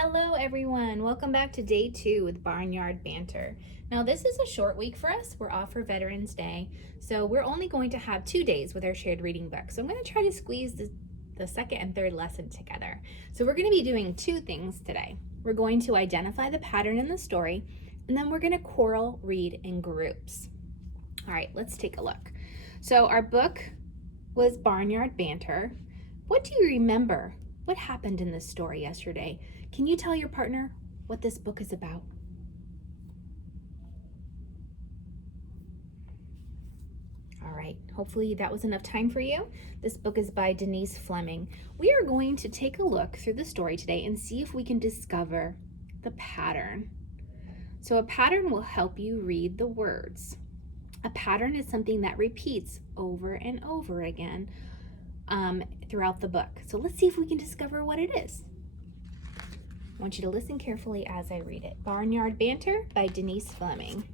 Hello everyone, welcome back to day 2 with Barnyard Banter. Now this is a short week for us. We're off for Veterans Day, so we're only going to have 2 days with our shared reading book. So I'm going to try to squeeze the second and third lesson together. So we're going to be doing 2 things today. We're going to identify the pattern in the story, and then we're going to choral read in groups. All right, let's take a look. So our book was Barnyard Banter. What do you remember? What happened in this story yesterday? Can you tell your partner what this book is about? All right, hopefully that was enough time for you. This book is by Denise Fleming. We are going to take a look through the story today and see if we can discover the pattern. So a pattern will help you read the words. A pattern is something that repeats over and over again throughout the book. So let's see if we can discover what it is. I want you to listen carefully as I read it. Barnyard Banter by Denise Fleming.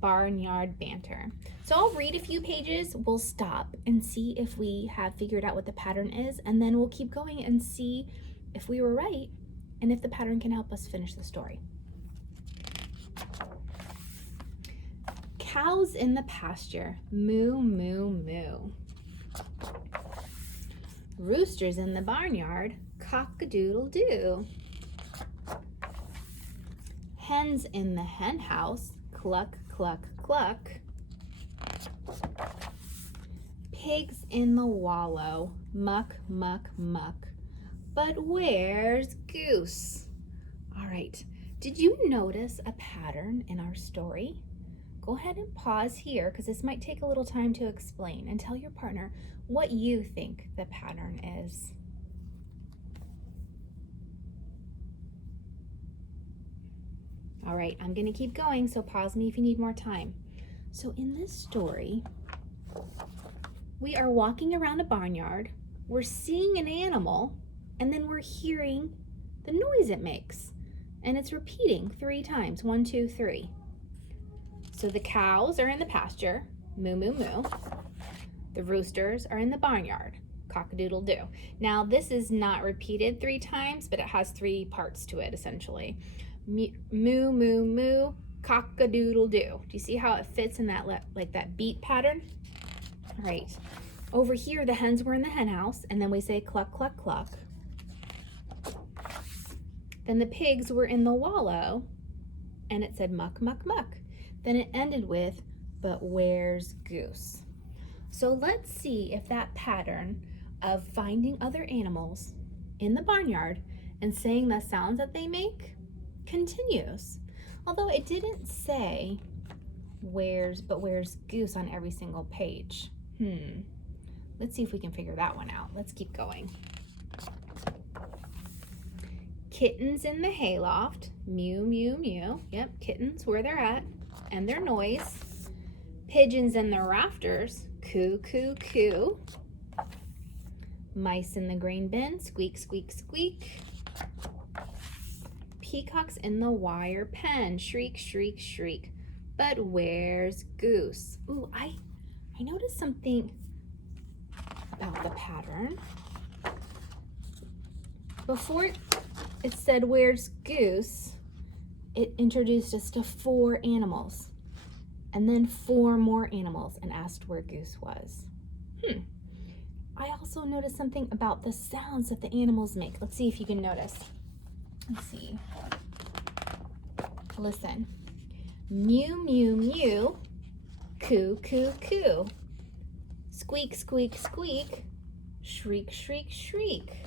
Barnyard Banter. So I'll read a few pages, we'll stop and see if we have figured out what the pattern is, and then we'll keep going and see if we were right and if the pattern can help us finish the story. Cows in the pasture, moo, moo, moo. Roosters in the barnyard, cock-a-doodle-doo. Hens in the hen house, cluck, cluck, cluck. Pigs in the wallow, muck, muck, muck. But where's Goose? All right, did you notice a pattern in our story? Go ahead and pause here because this might take a little time to explain, and tell your partner what you think the pattern is. All right, I'm gonna keep going, so pause me if you need more time. So in this story, we are walking around a barnyard, we're seeing an animal, and then we're hearing the noise it makes. And it's repeating 3 times, 1, 2, 3. So the cows are in the pasture, moo, moo, moo. The roosters are in the barnyard, cock-a-doodle-doo. Now this is not repeated 3 times, but it has 3 parts to it essentially. Moo, moo, moo, cock-a-doodle-doo. Do you see how it fits in that like that beat pattern? All right. Over here, the hens were in the hen house, and then we say cluck, cluck, cluck. Then the pigs were in the wallow, and it said muck, muck, muck. Then it ended with, but where's Goose? So let's see if that pattern of finding other animals in the barnyard and saying the sounds that they make continues. Although it didn't say where's Goose on every single page. Let's see if we can figure that one out. Let's keep going. Kittens in the hayloft, mew, mew, mew. Yep, kittens where they're at and their noise. Pigeons in the rafters, coo, coo, coo. Mice in the grain bin, squeak, squeak, squeak. Peacocks in the wire pen, shriek, shriek, shriek. But where's Goose? Ooh, I noticed something about the pattern. Before it said where's Goose, it introduced us to 4 animals and then 4 more animals and asked where Goose was. I also noticed something about the sounds that the animals make. Let's see if you can notice. Let's see. Listen. Mew, mew, mew. Coo, coo, coo. Squeak, squeak, squeak. Shriek, shriek, shriek.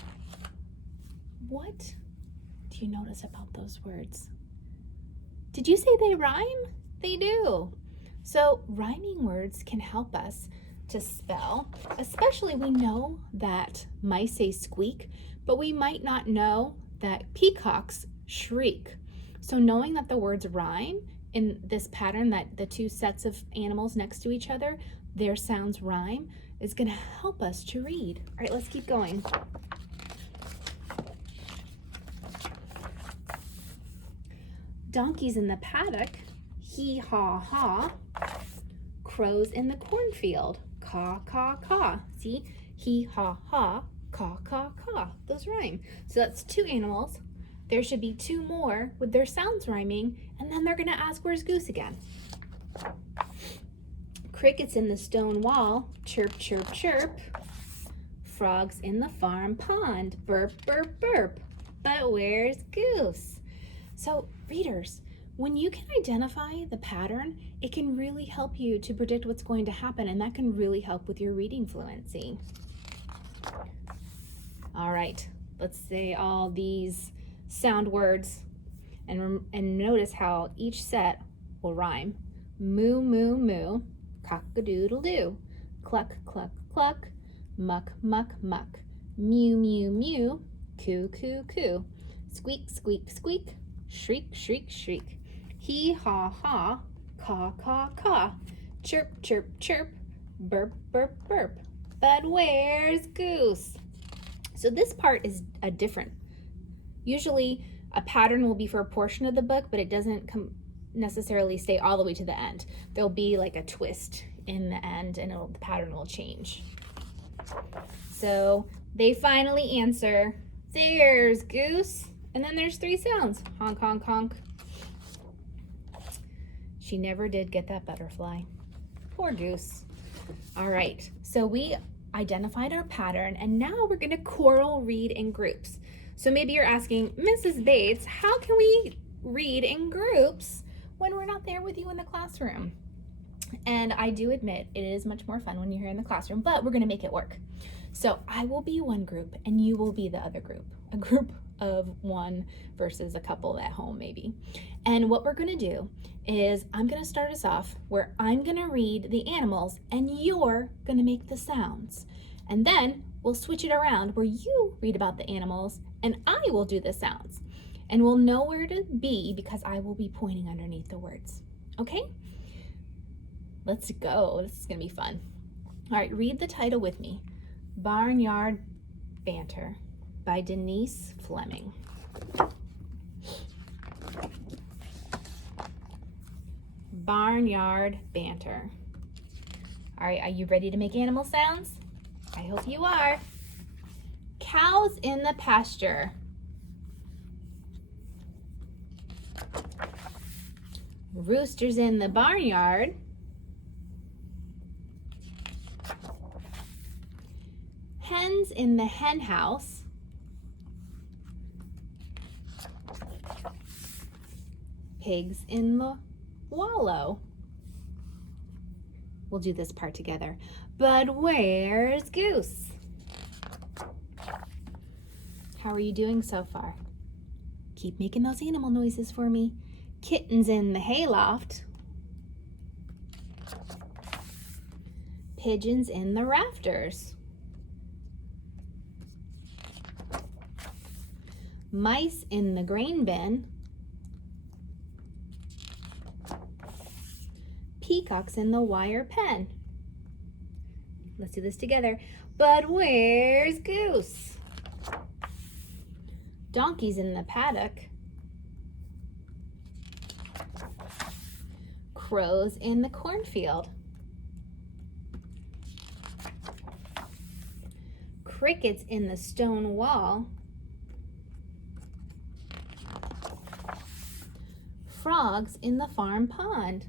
What do you notice about those words? Did you say they rhyme? They do. So rhyming words can help us to spell, especially we know that mice say squeak, but we might not know that peacocks shriek. So knowing that the words rhyme in this pattern, that the 2 sets of animals next to each other, their sounds rhyme, is going to help us to read. All right, let's keep going. Donkeys in the paddock, hee haw haw. Crows in the cornfield, caw caw caw. See, hee haw haw, caw caw caw. Those rhyme. So that's 2 animals There should be 2 more with their sounds rhyming, and then they're gonna ask, where's Goose again? Crickets in the stone wall, chirp, chirp, chirp. Frogs in the farm pond, burp, burp, burp. But where's Goose? So readers, when you can identify the pattern, it can really help you to predict what's going to happen, and that can really help with your reading fluency. All right, let's say all these sound words and notice how each set will rhyme. Moo, moo, moo, cock-a-doodle-doo, cluck, cluck, cluck, muck, muck, muck, mew, mew, mew, coo, coo, coo, squeak, squeak, squeak, shriek, shriek, shriek, hee, haw, haw, caw, caw, caw, chirp, chirp, chirp, burp, burp, burp. But where's Goose? So this part is a different. Usually a pattern will be for a portion of the book, but it doesn't necessarily stay all the way to the end. There'll be like a twist in the end, and the pattern will change. So they finally answer, there's Goose. And then there's 3 sounds, honk, honk, honk. She never did get that butterfly. Poor Goose. All right, so we identified our pattern, and now we're gonna choral read in groups. So maybe you're asking, Mrs. Bates, how can we read in groups when we're not there with you in the classroom? And I do admit it is much more fun when you're here in the classroom, but we're gonna make it work. So I will be one group and you will be the other group, a group of 1 versus a couple at home maybe. And what we're gonna do is I'm gonna start us off where I'm gonna read the animals and you're gonna make the sounds. And then we'll switch it around where you read about the animals and I will do the sounds. And we'll know where to be because I will be pointing underneath the words. Okay? Let's go. This is gonna be fun. All right, read the title with me. Barnyard Banter by Denise Fleming. Barnyard Banter. All right, are you ready to make animal sounds? I hope you are. Cows in the pasture. Roosters in the barnyard. Hens in the hen house. Pigs in the wallow. We'll do this part together. But where's Goose? How are you doing so far? Keep making those animal noises for me. Kittens in the hayloft. Pigeons in the rafters. Mice in the grain bin. Peacocks in the wire pen. Let's do this together. But where's Goose? Donkeys in the paddock. Crows in the cornfield. Crickets in the stone wall. Frogs in the farm pond.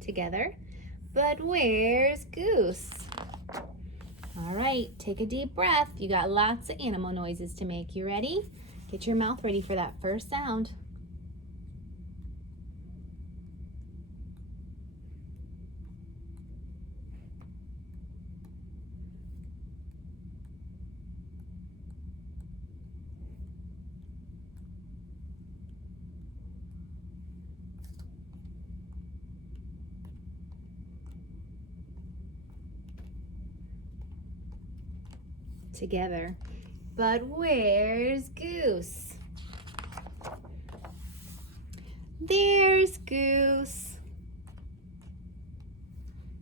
Together. But where's Goose? All right, take a deep breath. You got lots of animal noises to make. You ready? Get your mouth ready for that first sound. Together. But where's Goose? There's Goose.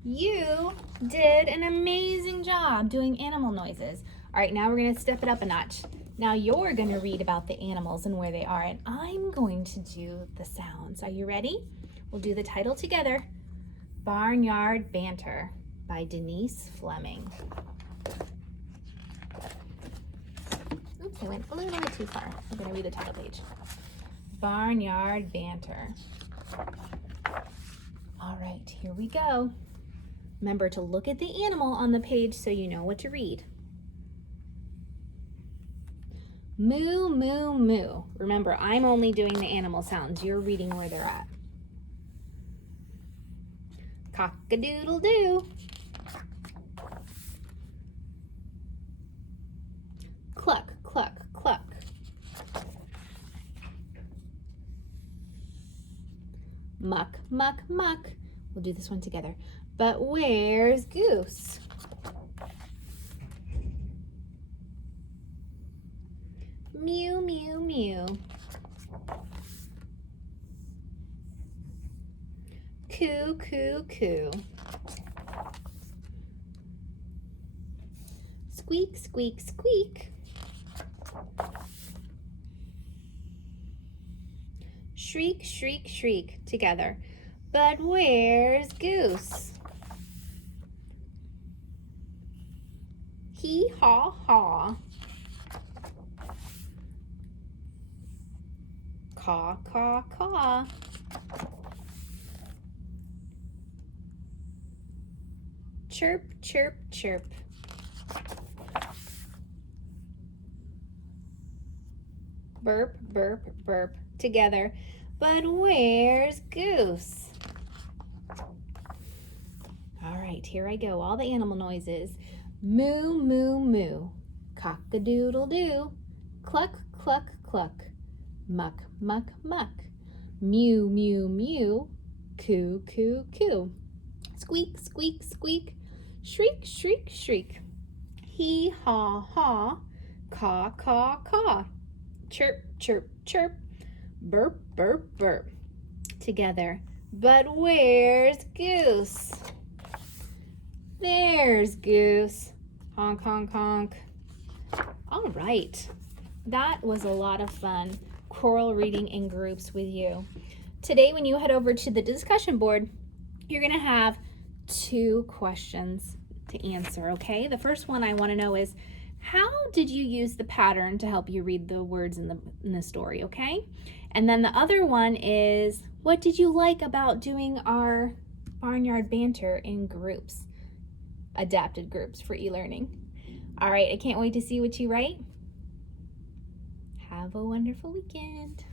You did an amazing job doing animal noises. All right, now we're gonna step it up a notch. Now you're gonna read about the animals and where they are, and I'm going to do the sounds. Are you ready? We'll do the title together. Barnyard Banter by Denise Fleming. Oops. I went a little bit too far. I'm going to read the title page. Barnyard Banter. All right, here we go. Remember to look at the animal on the page so you know what to read. Moo, moo, moo. Remember, I'm only doing the animal sounds. You're reading where they're at. Cock-a-doodle-doo. Cluck, cluck, cluck. Muck, muck, muck. We'll do this one together. But where's Goose? Mew, mew, mew. Coo, coo, coo. Squeak, squeak, squeak. Shriek, shriek, shriek together. But where's Goose? Hee haw haw. Caw, caw, caw. Chirp, chirp, chirp. Burp, burp, burp together. But where's Goose? All right, here I go. All the animal noises. Moo, moo, moo. Cock-a-doodle-doo. Cluck, cluck, cluck. Muck, muck, muck. Mew, mew, mew. Coo, coo, coo. Squeak, squeak, squeak. Shriek, shriek, shriek. Hee haw haw. Caw, caw, caw. Chirp, chirp, chirp. Burp, burp, burp. Together. But where's Goose? There's Goose. Honk, honk, honk. All right. That was a lot of fun, choral reading in groups with you. Today, when you head over to the discussion board, you're going to have 2 questions to answer, okay? The first one I want to know is, how did you use the pattern to help you read the words in the story, okay? And then the other one is, what did you like about doing our Barnyard Banter in groups, adapted groups for e-learning? All right, I can't wait to see what you write. Have a wonderful weekend.